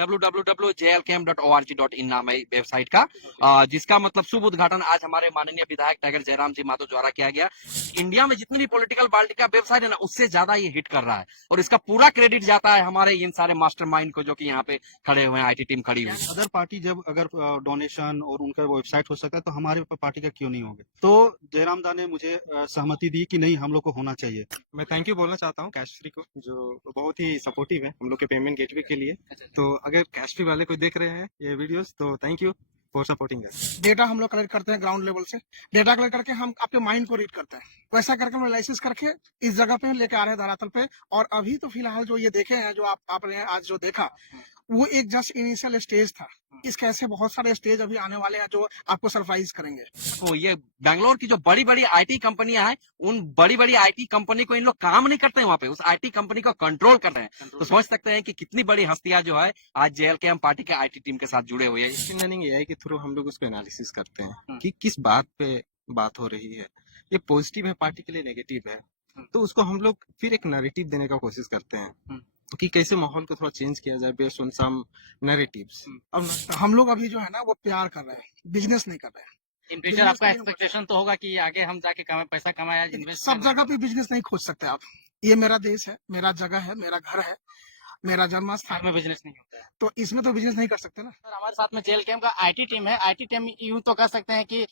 www.jlkm.org.in नाम है website का, जिसका मतलब शुभ उद्घाटन आज हमारे माननीय विधायक टाइगर जयराम जी माधो द्वारा किया गया। इंडिया में जितनी भी पॉलिटिकल पार्टी का वेबसाइट है ना, उससे ज्यादा ये हिट कर रहा है और इसका पूरा क्रेडिट जाता है हमारे इन सारे मास्टरमाइंड को जो कि यहाँ पे खड़े हुए हैं, आईटी टीम खड़ी हुई है। अदर पार्टी जब अगर डोनेशन और उनका वेबसाइट हो सकता है तो हमारे पार्टी का क्यों नहीं होगा? तो जयराम दा ने मुझे सहमति दी कि नहीं, हम लोग को होना चाहिए। मैं थैंक यू बोलना चाहता हूँ कैशफ्री को, जो बहुत ही सपोर्टिव है हम लोग के पेमेंट गेटवे के लिए। तो अगर कैशफ्री वाले कोई देख रहे हैं ये वीडियोस तो thank you for supporting us. Data हम लोग कलेक्ट करते हैं ग्राउंड लेवल से, डेटा कलेक्ट करके हम आपके माइंड को रीड करते हैं, वैसा करके हम एनालिसिस करके इस जगह पे लेके आ रहे हैं धरातल पे। और अभी तो फिलहाल जो ये देखे हैं, जो आपने आज जो देखा, वो एक जस्ट इनिशियल स्टेज था। इसके ऐसे बहुत सारे स्टेज अभी आने वाले हैं जो आपको सरप्राइज करेंगे। तो ये बैंगलोर की जो बड़ी बड़ी आईटी कंपनियां हैं, उन बड़ी बड़ी आईटी कंपनी को इन लोग काम नहीं करते हैं वहाँ पे, उस आईटी कंपनी को कंट्रोल कर रहे हैं। तो समझ सकते हैं कि कितनी बड़ी हस्तियां जो है आज जेएलकेएम पार्टी के आईटी टीम के साथ जुड़े हुए हैं। मशीन लर्निंग एआई के थ्रू हम लोग उसको एनालिसिस करते हैं कि किस बात पे बात हो रही है, ये पॉजिटिव है पार्टी के लिए, नेगेटिव है, तो उसको हम लोग फिर एक नैरेटिव देने का कोशिश करते हैं कि कैसे माहौल को थोड़ा चेंज किया जाए बेस्ड ऑन सम नैरेटिव्स। अब हम लोग अभी जो है ना वो प्यार कर रहे हैं, बिजनेस नहीं कर रहे हैं। इन फ्यूचर आपका एक्सपेक्टेशन तो होगा कि आगे हम जाके पैसा कमाया, इन्वेस्ट सब जगह पे बिजनेस नहीं खोज सकते आप। ये मेरा देश है, मेरा जगह है, मेरा घर है, मेरा जन्म स्थान में बिजनेस नहीं होता है, तो इसमें तो बिजनेस नहीं कर सकते ना। सर हमारे साथ में जेएलकेएम का आईटी टीम है। आईटी टीम यूं तो कह सकते हैं कि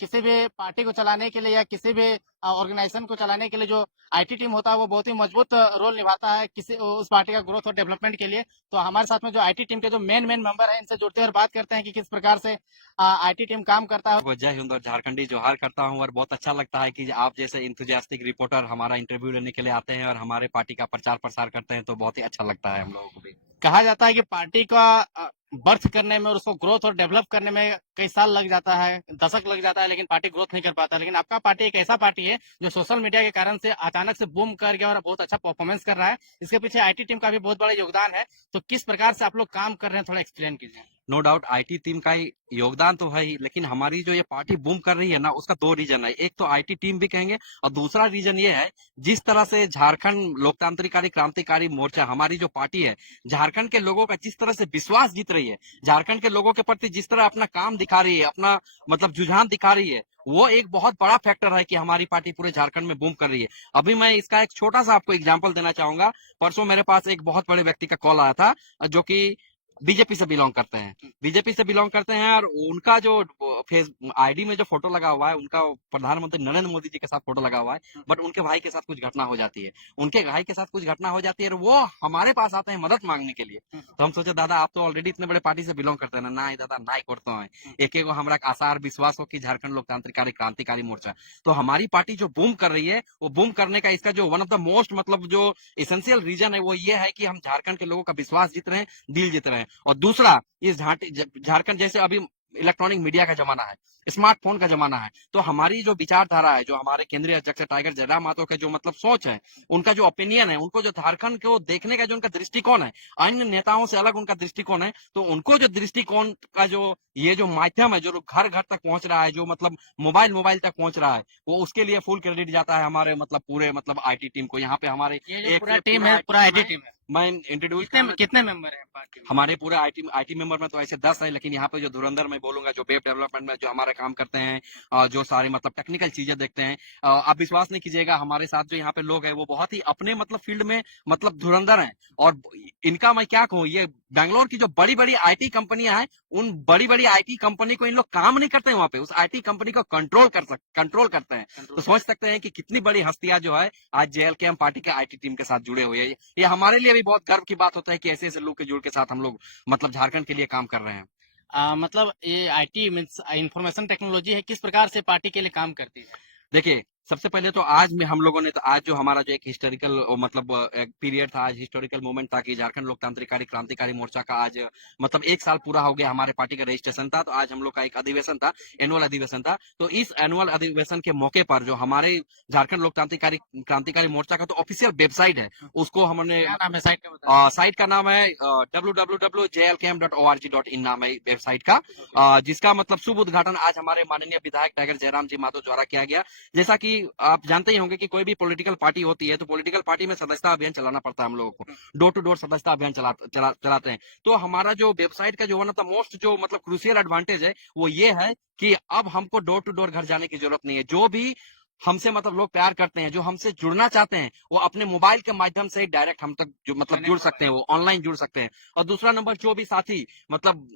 किसी भी पार्टी को चलाने के लिए या किसी भी ऑर्गेनाइजेशन को चलाने के लिए जो आईटी टीम होता है वो बहुत ही मजबूत रोल निभाता है किसी उस पार्टी का ग्रोथ और डेवलपमेंट के लिए। तो हमारे साथ में जो आईटी टीम के जो मेन मेंबर है, इनसे जुड़ते हैं और बात करते हैं कि किस प्रकार से आईटी टीम काम करता है। जय हिंद और झारखंडी जोहार करता हूं और बहुत अच्छा लगता है कि आप जैसे इंथुजियास्टिक रिपोर्टर हमारा इंटरव्यू लेने के लिए आते हैं और हमारे पार्टी का प्रचार प्रसार करते हैं, तो बहुत ही अच्छा लगता है हम लोगों को भी। कहा जाता है कि पार्टी का बर्थ करने में और उसको ग्रोथ और डेवलप करने में कई साल लग जाता है, दशक लग जाता है, लेकिन पार्टी ग्रोथ नहीं कर पाता। लेकिन आपका पार्टी एक ऐसा पार्टी है जो सोशल मीडिया के कारण से अचानक से बूम कर गया और बहुत अच्छा परफॉर्मेंस कर रहा है। इसके पीछे आईटी टीम का भी बहुत बड़ा योगदान है। तो किस प्रकार से आप लोग काम कर रहे हैं, थोड़ा एक्सप्लेन कीजिए। नो डाउट आईटी टीम का योगदान तो है ही, लेकिन हमारी जो ये पार्टी बूम कर रही है ना, उसका दो रीजन है। एक तो आईटी टीम भी कहेंगे और दूसरा रीजन ये है जिस तरह से झारखंड लोकतांत्रिकारी क्रांतिकारी मोर्चा हमारी जो पार्टी है, झारखंड के लोगों का जिस तरह से विश्वास जीत रही है, झारखंड के लोगों के प्रति जिस तरह अपना काम दिखा रही है, अपना मतलब रुझान दिखा रही है, वो एक बहुत बड़ा फैक्टर है कि हमारी पार्टी पूरे झारखंड में बूम कर रही है। अभी मैं इसका एक छोटा सा आपको एग्जांपल देना चाहूंगा। परसों मेरे पास एक बहुत बड़े व्यक्ति का कॉल आया था जो कि बीजेपी से बिलोंग करते हैं और उनका जो फेस आईडी में जो फोटो लगा हुआ है, उनका प्रधानमंत्री नरेंद्र मोदी जी के साथ फोटो लगा हुआ है, बट उनके भाई के साथ कुछ घटना हो जाती है, और वो हमारे पास आते हैं मदद मांगने के लिए। तो हम सोचे दादा आप तो ऑलरेडी इतने बड़े पार्टी से बिलोंग करते हैं ना, दादा ना करते हैं एक हमारा आसार विश्वास हो कि झारखंड लोकतांत्रिकारी क्रांतिकारी मोर्चा। तो हमारी पार्टी जो बूम कर रही है, वो बूम करने का इसका जो वन ऑफ द मोस्ट मतलब जो एसेंशियल रीजन है वो ये है कि हम झारखंड के लोगों का विश्वास जीत रहे हैं, दिल जीत रहे हैं। और दूसरा, इस झारखंड जैसे अभी इलेक्ट्रॉनिक मीडिया का जमाना है, स्मार्टफोन का जमाना है, तो हमारी जो विचारधारा है, जो हमारे केंद्रीय अध्यक्ष टाइगर जयराम माधो के जो मतलब सोच है, उनका जो ओपिनियन है, उनको जो झारखंड को देखने का जो उनका दृष्टिकोण है, अन्य नेताओं से अलग उनका दृष्टिकोण है, तो उनको जो दृष्टिकोण का जो ये जो माध्यम है, जो घर घर तक पहुंच रहा है, जो मतलब मोबाइल तक पहुंच रहा है, वो उसके लिए फुल क्रेडिट जाता है हमारे मतलब पूरे मतलब आईटी टीम को। यहाँ पे हमारे पूरा टीम है, पूरा आईटी टीम है। मैं इंट्रोड्यूस कितने मेंबर है पार्टी में? हमारे पूरे आईटी मेंबर में तो ऐसे 10 है, लेकिन यहाँ पे जो धुरंधर मैं बोलूंगा जो वेब डेवलपमेंट में जो हमारे काम करते हैं, जो सारे मतलब टेक्निकल चीजें देखते हैं, आप विश्वास नहीं कीजिएगा, हमारे साथ जो यहाँ पे लोग हैं वो बहुत ही अपने मतलब फील्ड में मतलब धुरंधर हैं। और इनका मैं क्या कहूँ, ये बैंगलोर की जो बड़ी बड़ी आईटी कंपनियां हैं, उन बड़ी बड़ी आईटी कंपनी को इन लोग काम नहीं करते हैं वहाँ पे, उस आईटी कंपनी को कंट्रोल करते हैं। तो समझ सकते हैं कि कितनी बड़ी हस्तियां जो है आज जेएलकेएम पार्टी के आईटी टीम के साथ जुड़े हुए हैं। ये हमारे लिए भी बहुत गर्व की बात होता है कि ऐसे ऐसे लोग के जुड़ के साथ हम लोग मतलब झारखंड के लिए काम कर रहे हैं। मतलब ये आईटी मींस इंफॉर्मेशन टेक्नोलॉजी है, किस प्रकार से पार्टी के लिए काम करती है? देखिए, सबसे पहले तो आज में हम लोगों ने तो आज जो हमारा जो एक हिस्टोरिकल मतलब एक पीरियड था, आज हिस्टोरिकल मोमेंट था कि झारखंड लोकतांत्रिकारी क्रांतिकारी मोर्चा का आज मतलब 1 साल पूरा हो गया, हमारे पार्टी का रजिस्ट्रेशन था। तो आज हम लोग का एक अधिवेशन था, एनुअल अधिवेशन था। तो इस एनुअल अधिवेशन के मौके पर जो हमारे झारखंड लोकतांत्रिकारी क्रांतिकारी मोर्चा का तो ऑफिशियल वेबसाइट है, उसको हमने साइट का नाम है www.jlkm.org.in नाम है वेबसाइट का, जिसका मतलब शुभ उद्घाटन आज हमारे माननीय विधायक टाइगर जयराम जी माधो द्वारा किया गया। जैसा कि आप जानते ही होंगे कि कोई भी पॉलिटिकल पार्टी होती है तो पॉलिटिकल पार्टी में सदस्यता अभियान चलाना पड़ता है हम लोगों को, डोर टू डोर सदस्यता अभियान चलाते हैं। तो हमारा जो वेबसाइट का जो वन ऑफ द मोस्ट जो मतलब क्रूशियल एडवांटेज है वो ये है कि अब हमको डोर टू डोर घर जाने की जरूरत नहीं है। जो भी हमसे मतलब लोग प्यार करते हैं, जो हमसे जुड़ना चाहते हैं, वो अपने मोबाइल के माध्यम से डायरेक्ट हम तक जो मतलब जुड़ सकते हैं, वो ऑनलाइन जुड़ सकते हैं। और दूसरा नंबर, जो भी साथी मतलब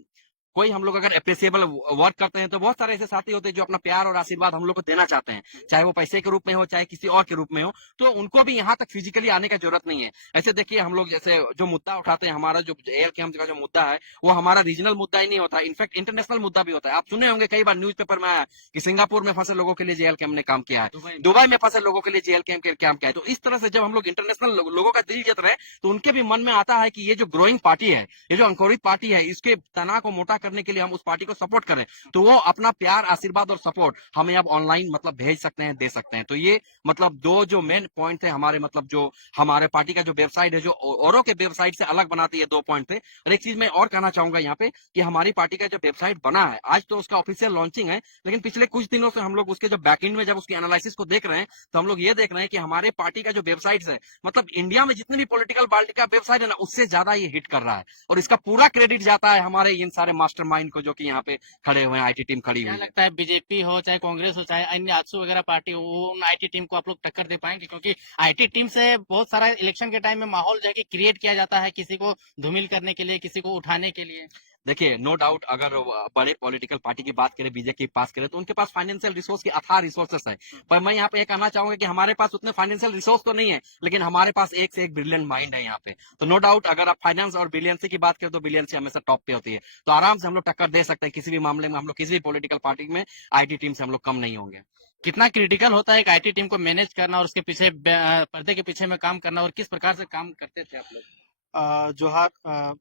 कोई हम लोग अगर अप्रिसिएबल वर्क करते हैं तो बहुत सारे ऐसे साथी होते हैं जो अपना प्यार और आशीर्वाद हम लोग को देना चाहते हैं, चाहे वो पैसे के रूप में हो चाहे किसी और के रूप में हो, तो उनको भी यहाँ तक फिजिकली आने की जरूरत नहीं है। ऐसे देखिए, हम लोग जैसे जो मुद्दा उठाते हैं, हमारा जो एयर कैंप का जो मुद्दा है वो हमारा रीजनल मुद्दा ही नहीं होता, इनफैक्ट इंटरनेशनल मुद्दा भी होता है। आप सुने होंगे कई बार न्यूज़पेपर में आया कि सिंगापुर में फंसे लोगों के लिए जेएल कैंप ने काम किया है, दुबई में फंसे लोगों के लिए जेएल कैंप काम किया है। तो इस तरह से जब हम लोग इंटरनेशनल लोगों का दिल जीत रहे हैं तो उनके भी मन में आता है कि ये जो ग्रोइंग पार्टी है, ये जो अंकुरित पार्टी है, इसके तना को मोटा करने के लिए हम उस पार्टी को सपोर्ट करें, तो वो अपना प्यार, आशीर्वाद और सपोर्ट हमें अब ऑनलाइन मतलब भेज सकते हैं, दे सकते हैं। तो ये मतलब दो जो मेन पॉइंट थे हमारे, मतलब जो हमारे पार्टी का जो वेबसाइट है, जो औरों के वेबसाइट से अलग बनाती है, 2 पॉइंट थे। और एक चीज मैं और कहना चाहूंगा यहाँ पे कि हमारी पार्टी का जो वेबसाइट बना है, आज तो उसका ऑफिशियल लॉन्चिंग है, लेकिन पिछले कुछ दिनों से हम लोग उसके जो बैकएंड में जब उसकी एनालिसिस को देख रहे हैं तो हम लोग ये देख रहे हैं कि हमारे पार्टी का जो वेबसाइट है, मतलब इंडिया में जितने भी पॉलिटिकल पार्टी का वेबसाइट है ना, उससे ज्यादा ये हिट कर रहा है। और इसका पूरा क्रेडिट जाता है हमारे इन सारे मास्टरमाइंड को जो कि यहाँ पे खड़े हुए हैं, आईटी टीम खड़ी क्या हुई है। लगता है बीजेपी हो चाहे कांग्रेस हो चाहे अन्य आजसू वगैरह पार्टी हो, वो उन आईटी टीम को आप लोग टक्कर दे पाएंगे? क्योंकि आईटी टीम से बहुत सारा इलेक्शन के टाइम में माहौल जो है कि क्रिएट किया जाता है, किसी को धूमिल करने के लिए, किसी को उठाने के लिए। देखिए, नो डाउट, अगर बड़े पॉलिटिकल पार्टी की बात करें, बीजेपी की बात करें, तो उनके पास फाइनेंशियल रिसोर्स की अथाह रिसोर्सेस है। पर मैं यहाँ पे ये कहना चाहूंगा कि हमारे पास उतने फाइनेंशियल रिसोर्स तो नहीं है, लेकिन हमारे पास एक से एक ब्रिलियंट माइंड है यहाँ पे। तो नो डाउट, अगर आप फाइनेंस और ब्रिलियंसी की बात करें तो ब्रिलियंसी हमेशा टॉप पे होती है। तो आराम से हम लोग टक्कर दे सकते हैं किसी भी मामले में। हम लोग किसी भी पॉलिटिकल पार्टी में आईटी टीम से हम लोग कम नहीं होंगे। कितना क्रिटिकल होता है एक आईटी टीम को मैनेज करना और उसके पीछे पर्दे के पीछे में काम करना, और किस प्रकार से काम करते थे आप लोग? जोहार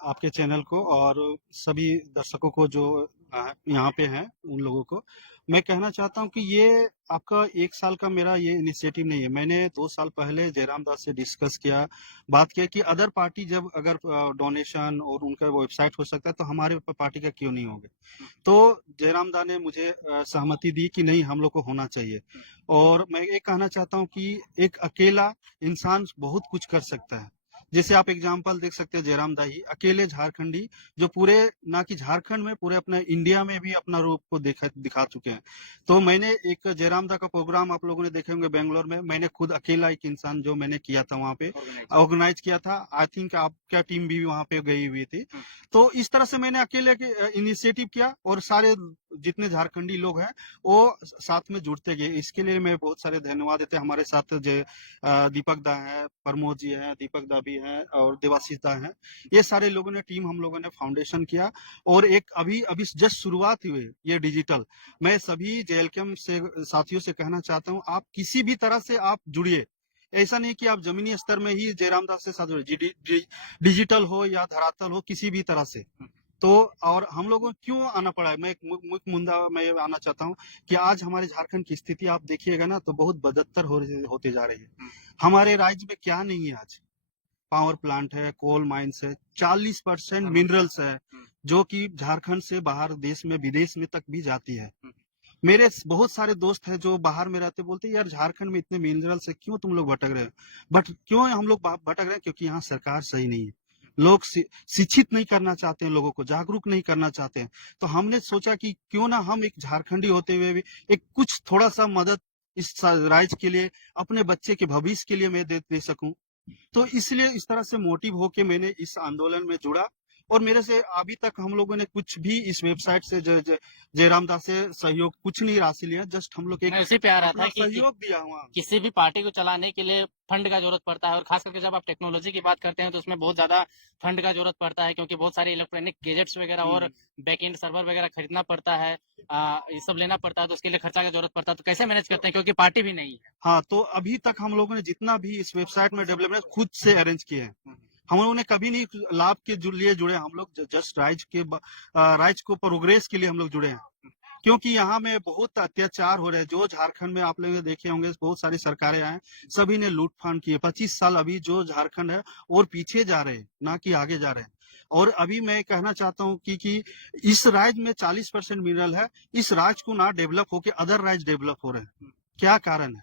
आपके चैनल को और सभी दर्शकों को जो यहाँ पे हैं उन लोगों को मैं कहना चाहता हूँ कि ये आपका 1 साल का मेरा ये इनिशिएटिव नहीं है। मैंने 2 साल पहले जयराम दास से डिस्कस किया, बात किया कि अदर पार्टी जब अगर डोनेशन और उनका वेबसाइट हो सकता है तो हमारे पार्टी का क्यों नहीं होगा। तो जयराम दा ने मुझे सहमति दी कि नहीं, हम लोग को होना चाहिए। और मैं ये कहना चाहता हूँ कि एक अकेला इंसान बहुत कुछ कर सकता है। जैसे आप एग्जाम्पल देख सकते हैं, जयराम दा ही अकेले झारखंडी जो पूरे ना कि झारखंड में, पूरे अपने इंडिया में भी अपना रूप को दिखा चुके हैं। तो मैंने एक जयराम दा का प्रोग्राम आप लोगों ने देखे होंगे बेंगलोर में, मैंने खुद अकेला एक इंसान जो मैंने किया था वहाँ पे, ऑर्गेनाइज किया था। आई थिंक आपका टीम भी वहाँ पे गई हुई थी। तो इस तरह से मैंने अकेले इनिशिएटिव किया और सारे जितने झारखंडी लोग हैं वो साथ में जुड़ते गए। इसके लिए मैं बहुत सारे धन्यवाद देते हैं। हमारे साथ दीपक दा है, प्रमोद जी है, दीपक दा भी है और देवाशीष दा है। ये सारे लोगों ने टीम, हम लोगों ने फाउंडेशन किया और एक अभी जस्ट शुरुआत हुई है ये डिजिटल। मैं सभी जेएलकेएम से साथियों से कहना चाहता हूँ, आप किसी भी तरह से आप जुड़िए। ऐसा नहीं कि आप जमीनी स्तर में ही जयराम दास से साथ जुड़े, डिजिटल हो या धरातल हो, किसी भी तरह से। तो और हम लोगों को क्यों आना पड़ा है, मैं एक मुख्य मुद्दा मैं आना चाहता हूँ कि आज हमारे झारखंड की स्थिति आप देखिएगा ना तो बहुत बदतर होते जा रही है। हमारे राज्य में क्या नहीं है आज, पावर प्लांट है, कोल माइंस है, 40% मिनरल्स है जो कि झारखंड से बाहर देश में, विदेश में तक भी जाती है। मेरे बहुत सारे दोस्त हैं जो बाहर में रहते, बोलते यार झारखंड में इतने मिनरल्स है, क्यों तुम लोग भटक रहे हो। बट क्यों हम लोग भटक रहे हैं, क्योंकि यहाँ सरकार सही नहीं है। लोग शिक्षित नहीं करना चाहते हैं, लोगों को जागरूक नहीं करना चाहते हैं। तो हमने सोचा कि क्यों ना हम एक झारखंडी होते हुए भी एक कुछ थोड़ा सा मदद इस राज्य के लिए, अपने बच्चे के भविष्य के लिए मैं दे सकूं। तो इसलिए इस तरह से मोटिव होके मैंने इस आंदोलन में जुड़ा और मेरे से अभी तक हम लोगों ने कुछ भी इस वेबसाइट से जयराम दास से सहयोग कुछ नहीं राशि लिया, जस्ट हम लोग एक मैं उसी पे आ रहा था कि सहयोग दिया हुआ। किसी भी पार्टी को चलाने के लिए फंड का जरूरत पड़ता है, और खास करके जब आप टेक्नोलॉजी की बात करते हैं तो उसमें बहुत ज्यादा फंड का जरूरत पड़ता है, क्योंकि बहुत सारे इलेक्ट्रॉनिक गैजेट्स वगैरह और बैकएंड सर्वर वगैरह खरीदना पड़ता है, ये सब लेना पड़ता है, तो उसके लिए खर्चा का जरूरत पड़ता है। तो कैसे मैनेज करते हैं, क्योंकि पार्टी भी नहीं है? हाँ, तो अभी तक हम लोगों ने जितना भी इस वेबसाइट में डेवलपमेंट खुद से अरेंज किए हैं। हम लोगों ने कभी नहीं लाभ के लिए जुड़े, हम लोग जस्ट राज्य को प्रोग्रेस के लिए हम लोग जुड़े हैं। क्योंकि यहाँ में बहुत अत्याचार हो रहे हैं, जो झारखंड में आप लोग देखे होंगे बहुत सारी सरकारें आए, सभी ने लूटफांड किए। 25 साल अभी जो झारखंड है और पीछे जा रहे हैं, ना कि आगे जा रहे हैं। और अभी मैं कहना चाहता हूँ कि इस राज्य में 40% मिनरल है, इस राज्य को ना डेवलप होके अदर राज्य डेवलप हो रहे हैं। क्या कारण है?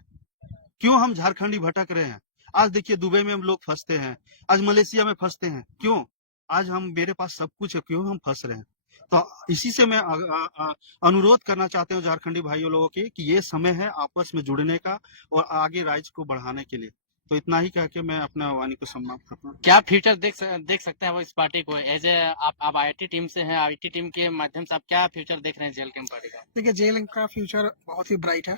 क्यों हम झारखंडी भटक रहे हैं? आज देखिए दुबई में हम लोग फंसते हैं, आज मलेशिया में फंसते हैं, क्यों? आज हम मेरे पास सब कुछ है, क्यों हम फंस रहे हैं? तो इसी से मैं अनुरोध करना चाहते हूँ झारखंडी भाइयों लोगों की कि ये समय है आपस में जुड़ने का और आगे राज्य को बढ़ाने के लिए। तो इतना ही कह के मैं अपना वाणी को समाप्त करता हूँ। क्या फ्यूचर देख सकते हैं वो इस पार्टी को एज ए आप आईटी टीम से हैं, आईटी टीम के माध्यम से आप क्या फ्यूचर देख रहे हैं जेल कैंप पार्टी का? देखिए जेल का फ्यूचर बहुत ही ब्राइट है।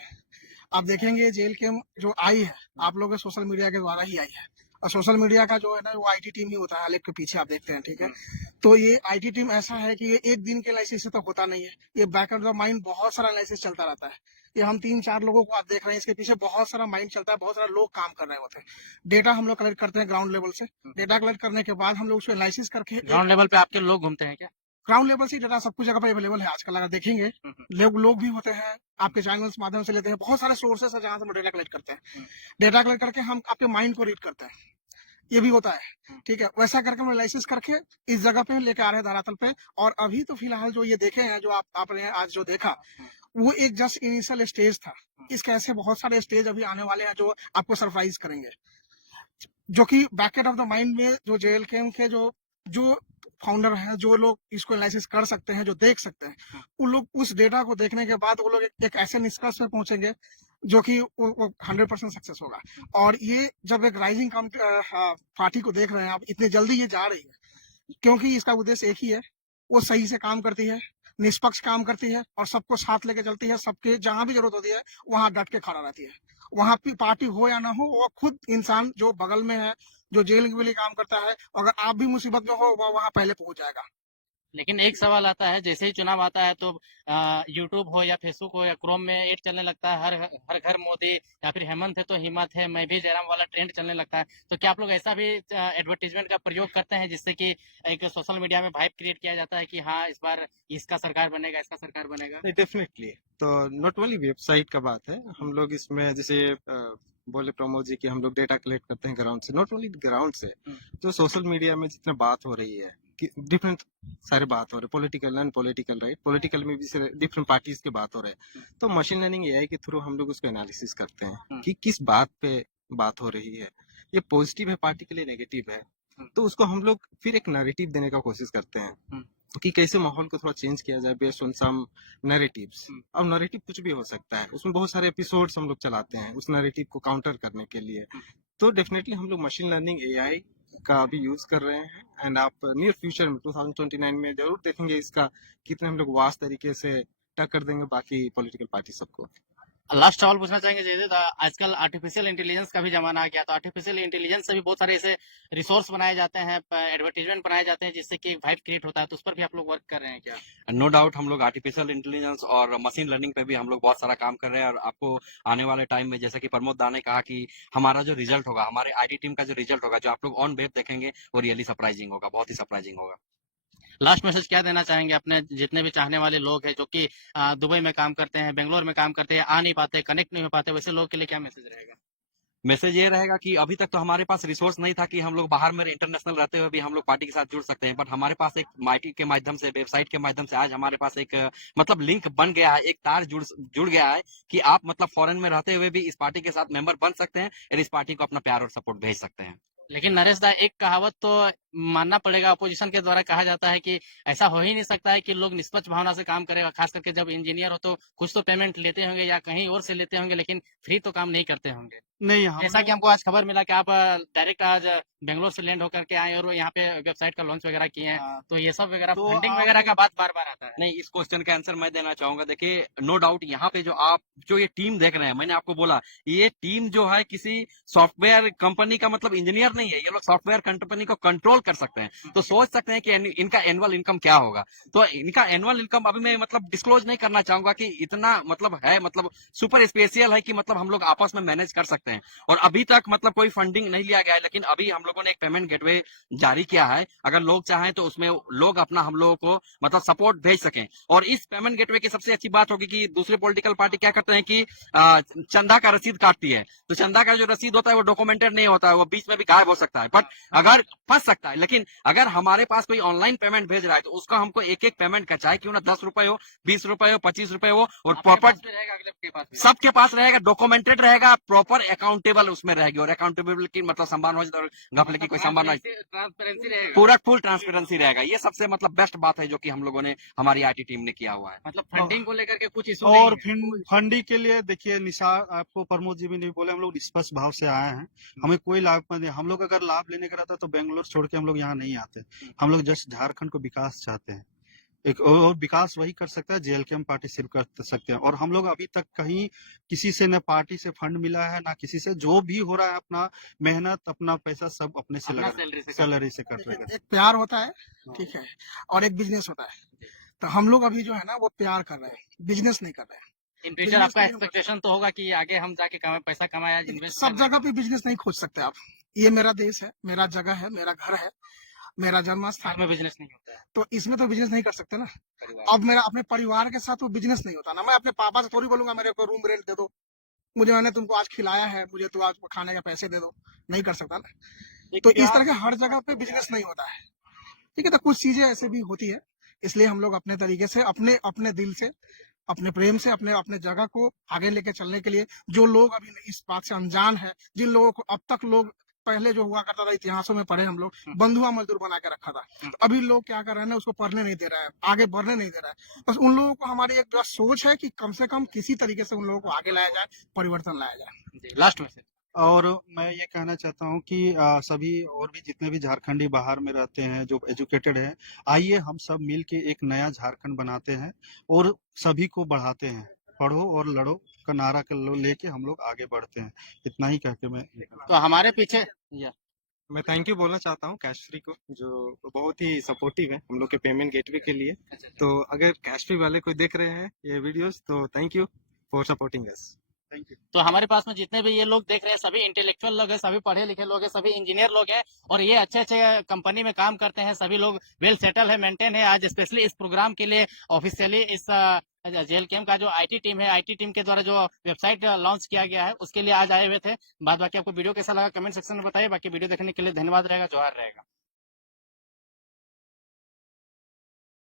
आप देखेंगे जेल कैंप जो आई है आप लोगों के सोशल मीडिया के द्वारा ही आई है, और सोशल मीडिया का जो है ना वो आईटी टीम ही होता है, आलेख के पीछे आप देखते हैं, ठीक है। तो ये आईटी टीम ऐसा है कि ये एक दिन के एनालिसिस से तो होता नहीं है, ये बैक ऑफ द माइंड बहुत सारा एनालिसिस चलता रहता है। ये हम 3-4 लोगों को आप देख रहे हैं, इसके पीछे बहुत सारा माइंड चलता है, बहुत सारा लोग काम कर रहे होते हैं। डेटा हम लोग कलेक्ट करते हैं ग्राउंड लेवल से, डेटा कलेक्ट करने के बाद हम लोग उसको एनालिसिस करके ग्राउंड लेवल पे आपके लोग घूमते हैं क्या? ग्राउंड लेवल से डाटा सब कुछ जगह पे अवेलेबल है आजकल, अगर देखेंगे लोग भी होते हैं, आपके चैनल्स माध्यम से लेते हैं, बहुत सारे सोर्सेस है जहां से हम डेटा कलेक्ट करते हैं। डेटा कलेक्ट करके हम आपके माइंड को रीड करते हैं, ये भी होता है, ठीक है। वैसा करके हम एनालिसिस करके इस जगह पे लेके आ रहे हैं धरातल पे। और अभी तो फिलहाल जो ये देखे हैं, जो आपने आज जो देखा, वो एक जस्ट इनिशियल स्टेज था। इसके ऐसे बहुत सारे स्टेज अभी आने वाले हैं जो आपको सरप्राइज करेंगे, जो कि बैकेट ऑफ द माइंड में जो जेएल कैंप के जो फाउंडर हैं, जो लोग इसको एनालिसिस कर सकते हैं, जो देख सकते हैं, उन लोग उस डेटा को देखने के बाद वो लोग एक ऐसे निष्कर्ष पे पहुंचेंगे जो कि वो 100% सक्सेस होगा। और ये जब एक राइजिंग पार्टी को देख रहे हैं आप, इतने जल्दी ये जा रही है क्योंकि इसका उद्देश्य एक ही है, वो सही से काम करती है, निष्पक्ष काम करती है और सबको साथ लेके चलती है। सबके जहां भी जरूरत होती है वहां डट के खड़ा रहती है। वहां पे पार्टी हो या ना हो, वो खुद इंसान जो बगल में है, जो जेल के लिए काम करता है, अगर आप भी मुसीबत में हो वो वहां पहले पहुंच जाएगा। लेकिन एक सवाल आता है, जैसे ही चुनाव आता है तो यूट्यूब हो या फेसबुक हो या क्रोम में एड चलने लगता है, हर हर घर मोदी, या फिर हेमंत है तो हिम्मत है, मैं भी जयराम वाला ट्रेंड चलने लगता है। तो क्या आप लोग ऐसा भी एडवर्टीजमेंट का प्रयोग करते हैं जिससे कि एक सोशल मीडिया में वाइब क्रिएट किया जाता है कि हाँ इस बार इसका सरकार बनेगा, इसका सरकार बनेगा? डेफिनेटली। तो नॉट ओनली वेबसाइट का बात है, हम लोग इसमें जैसे बोले प्रमोद जी कि हम लोग डेटा कलेक्ट करते हैं ग्राउंड से, नॉट ओनली ग्राउंड से, तो सोशल मीडिया में जितना बात हो रही है कि डिफरेंट सारे बात हो रहे, political non political, right, political में भी डिफरेंट पार्टीज के बात हो रहे हैं, तो मशीन लर्निंग एआई के थ्रू हम लोग उसको एनालिसिस करते हैं कि किस बात पे बात हो रही है, ये पॉजिटिव है पार्टी के लिए, नेगेटिव है, तो उसको हम लोग फिर एक नैरेटिव देने का कोशिश करते हैं कि कैसे माहौल को थोड़ा चेंज किया जाए बेस्ड ऑन सम नैरेटिव्स। अब नैरेटिव कुछ भी हो सकता है, उसमें बहुत सारे एपिसोड्स हम लोग चलाते हैं उस नैरेटिव को काउंटर करने के लिए। तो डेफिनेटली हम लोग मशीन लर्निंग एआई का अभी यूज कर रहे हैं, एंड आप नियर फ्यूचर में 2029 में जरूर देखेंगे इसका कितने हम लोग वास्ट तरीके से टक्कर देंगे बाकी पॉलिटिकल पार्टी सबको। लास्ट सवाल पूछना चाहेंगे जयदीप, आजकल आर्टिफिशियल इंटेलिजेंस का भी जमाना आ गया, तो आर्टिफिशियल इंटेलिजेंस से भी बहुत सारे ऐसे रिसोर्स बनाए जाते हैं, एडवर्टीजमेंट बनाए जाते हैं जिससे कि वाइब क्रिएट होता है, तो उस पर भी आप लोग वर्क कर रहे हैं क्या? नो डाउट हम लोग आर्टिफिशियल इंटेलिजेंस और मशीन लर्निंग पे भी हम लोग बहुत सारा काम कर रहे हैं। और आपको आने वाले टाइम में, जैसा कि प्रमोद दा ने कहा कि हमारा जो रिजल्ट होगा, हमारे आईटी टीम का जो रिजल्ट होगा, जो आप लोग ऑन वेब देखेंगे, वो रियली सरप्राइजिंग होगा, बहुत ही सरप्राइजिंग होगा। लास्ट मैसेज क्या देना चाहेंगे अपने जितने भी चाहने वाले लोग हैं जो कि दुबई में काम करते हैं, बेंगलोर में काम करते हैं, आ नहीं पाते, कनेक्ट नहीं हो पाते, वैसे लोग के लिए क्या मैसेज रहेगा? मैसेज ये रहेगा कि अभी तक तो हमारे पास रिसोर्स नहीं था कि हम लोग बाहर में इंटरनेशनल रहते हुए भी हम लोग पार्टी के साथ जुड़ सकते हैं, बट हमारे पास एक माइटी के माध्यम से, वेबसाइट के माध्यम से आज हमारे पास एक मतलब लिंक बन गया है, एक तार जुड़ गया है कि आप मतलब फॉरेन में रहते हुए भी इस पार्टी के साथ मेंबर बन सकते हैं और इस पार्टी को अपना प्यार और सपोर्ट भेज सकते हैं। लेकिन नरेश दा, एक कहावत तो मानना पड़ेगा, अपोजिशन के द्वारा कहा जाता है कि ऐसा हो ही नहीं सकता है कि लोग निष्पक्ष भावना से काम करेगा, खास करके जब इंजीनियर हो तो कुछ तो पेमेंट लेते होंगे या कहीं और से लेते होंगे, लेकिन फ्री तो काम नहीं करते होंगे। नहीं, जैसा कि हमको आज खबर मिला कि आप डायरेक्ट आज बेंगलोर से लैंड होकर के आए और यहाँ पे वेबसाइट का लॉन्च वगैरह किए हैं, तो ये सब वगैरह तो फंडिंग आप- वगैरह का बात बार बार आता है। नहीं, इस क्वेश्चन का आंसर मैं देना चाहूंगा। देखिए, नो डाउट यहाँ पे जो ये टीम देख रहे हैं, मैंने आपको बोला, ये टीम जो है किसी सॉफ्टवेयर कंपनी का मतलब इंजीनियर नहीं है, ये लोग सॉफ्टवेयर कंपनी को कंट्रोल कर सकते हैं। तो सोच सकते हैं कि इनका एनुअल इनकम क्या होगा। तो इनका एनुअल इनकम अभी मैं मतलब डिस्क्लोज नहीं करना चाहूंगा कि इतना मतलब है, मतलब सुपर स्पेशल है कि मतलब हम लोग आपस में मैनेज कर सकते हैं। और अभी तक मतलब कोई फंडिंग नहीं लिया गया है, लेकिन अभी हम लोगों ने एक पेमेंट गेटवे जारी किया है। अगर लोग चाहें तो उसमें लोग अपना हम लोगों को मतलब सपोर्ट भेज सकें। और इस पेमेंट गेटवे की सबसे अच्छी बात होगी कि दूसरी पॉलिटिकल पार्टी क्या करते हैं कि चंदा का रसीद काटती है, तो चंदा का जो रसीद होता है वो डॉक्यूमेंटेड नहीं होता है, वो बीच में भी गायब हो सकता है, बट अगर फंस सकता है सकता है, लेकिन अगर हमारे पास कोई ऑनलाइन पेमेंट भेज रहा है तो उसका हमको एक एक पेमेंट का चाहे क्यों ना 10 रुपए हो, 20 रुपए हो, 25 रुपए हो, और प्रॉपर सबके पास रहेगा, डॉक्यूमेंटेड रहेगा, प्रॉपर अकाउंटेबल उसमें रहेगी। और अकाउंटेबल की मतलब संभावना हो घपले की कोई संभावना नहीं, ट्रांसपेरेंसी रहेगा, पूरा फुल ट्रांसपेरेंसी रहेगा। ये सबसे मतलब बेस्ट बात है जो कि हम लोगों ने, हमारी आईटी टीम ने किया हुआ है। मतलब फंडिंग को लेकर के कुछ इशू और फंडिंग के लिए देखिए, निसार आपको प्रमोद जी भी नहीं बोले, हम लोग निष्पक्ष भाव से आए हैं, हमें कोई लाभ नहीं। हम लोग अगर लाभ लेने का रहता तो बेंगलोर छोड़ के हम लोग यहाँ नहीं आते। हम लोग जस्ट झारखंड को विकास चाहते हैं, एक और विकास वही कर सकता है जेएलकेएम पार्टी सिर्फ कर सकते हैं। और हम लोग अभी तक कहीं किसी से न पार्टी से फंड मिला है ना किसी से, जो भी हो रहा है अपना मेहनत अपना पैसा सब अपने से लगा सैलरी से कर रहे हैं। एक प्यार होता है, ठीक है, और एक बिजनेस होता है। तो हम लोग अभी जो है ना वो प्यार कर रहे हैं, बिजनेस नहीं कर रहे हैं। इन फ्यूचर आपका एक्सपेक्टेशन तो होगा कि आगे हम जाके पैसा कमाया, इन्वेस्ट सब जगह पे बिजनेस नहीं खोज सकते आप। ये मेरा देश है, मेरा जगह है, मेरा घर है, मेरा जन्म स्थान में बिजनेस नहीं होता है। तो इसमें तो बिजनेस नहीं कर सकते ना। अब मेरा अपने परिवार के साथ वो बिजनेस नहीं होता ना। मैं अपने पापा से थोड़ी बोलूंगा मेरे को रूम रेंट दे दो, मुझे मैंने तुमको आज खिलाया है, मुझे तो आज खाने के पैसे दे दो, नहीं कर सकता ना। तो इस तरह के हर जगह पे बिजनेस नहीं होता है, ठीक है। तो कुछ चीजें ऐसे भी होती है, इसलिए हम लोग अपने तरीके से अपने दिल से अपने प्रेम से अपने जगह को आगे लेके चलने के लिए, जो लोग अभी इस बात से अनजान है, जिन लोगों को अब तक लोग पहले जो हुआ करता था इतिहासों में पढ़े हम लोग, बंधुआ मजदूर बना के रखा था, तो अभी लोग क्या कर रहे हैं ना, उसको पढ़ने नहीं दे रहा है, आगे बढ़ने नहीं दे रहा है। बस उन लोगों को हमारी एक बस सोच है कि कम से कम किसी तरीके से उन लोगों को आगे लाया जाए, परिवर्तन लाया जाए। लास्ट में से और मैं ये कहना चाहता हूँ कि सभी और भी जितने भी झारखंडी बाहर में रहते हैं जो एजुकेटेड हैं, आइए हम सब मिल के एक नया झारखंड बनाते हैं और सभी को बढ़ाते हैं। पढ़ो और लड़ो का नारा लेके हम लोग आगे बढ़ते हैं। इतना ही कह के मैं तो हमारे पीछे मैं थैंक यू बोलना चाहता हूँ कैशफ्री को, जो बहुत ही सपोर्टिव है हम लोग के पेमेंट गेटवे के लिए। तो अगर कैशफ्री वाले कोई देख रहे हैं ये वीडियोस तो thank you for supporting us. Thank you. तो हमारे पास में जितने भी ये लोग देख रहे हैं सभी इंटेलेक्चुअल लोग हैं, सभी पढ़े लिखे लोग हैं, सभी इंजीनियर लोग हैं, और ये अच्छे अच्छे कंपनी में काम करते हैं, सभी लोग वेल सेटल है, मेंटेन है। आज स्पेशली इस प्रोग्राम के लिए ऑफिशियली इस जेएलकेएम का जो आईटी टीम है, आईटी टीम के द्वारा जो वेबसाइट लॉन्च किया गया है उसके लिए आज आए हुए थे। बाकी आपको वीडियो कैसा लगा कमेंट सेक्शन में बताइए। बाकी वीडियो देखने के लिए धन्यवाद रहेगा, जोहार रहेगा।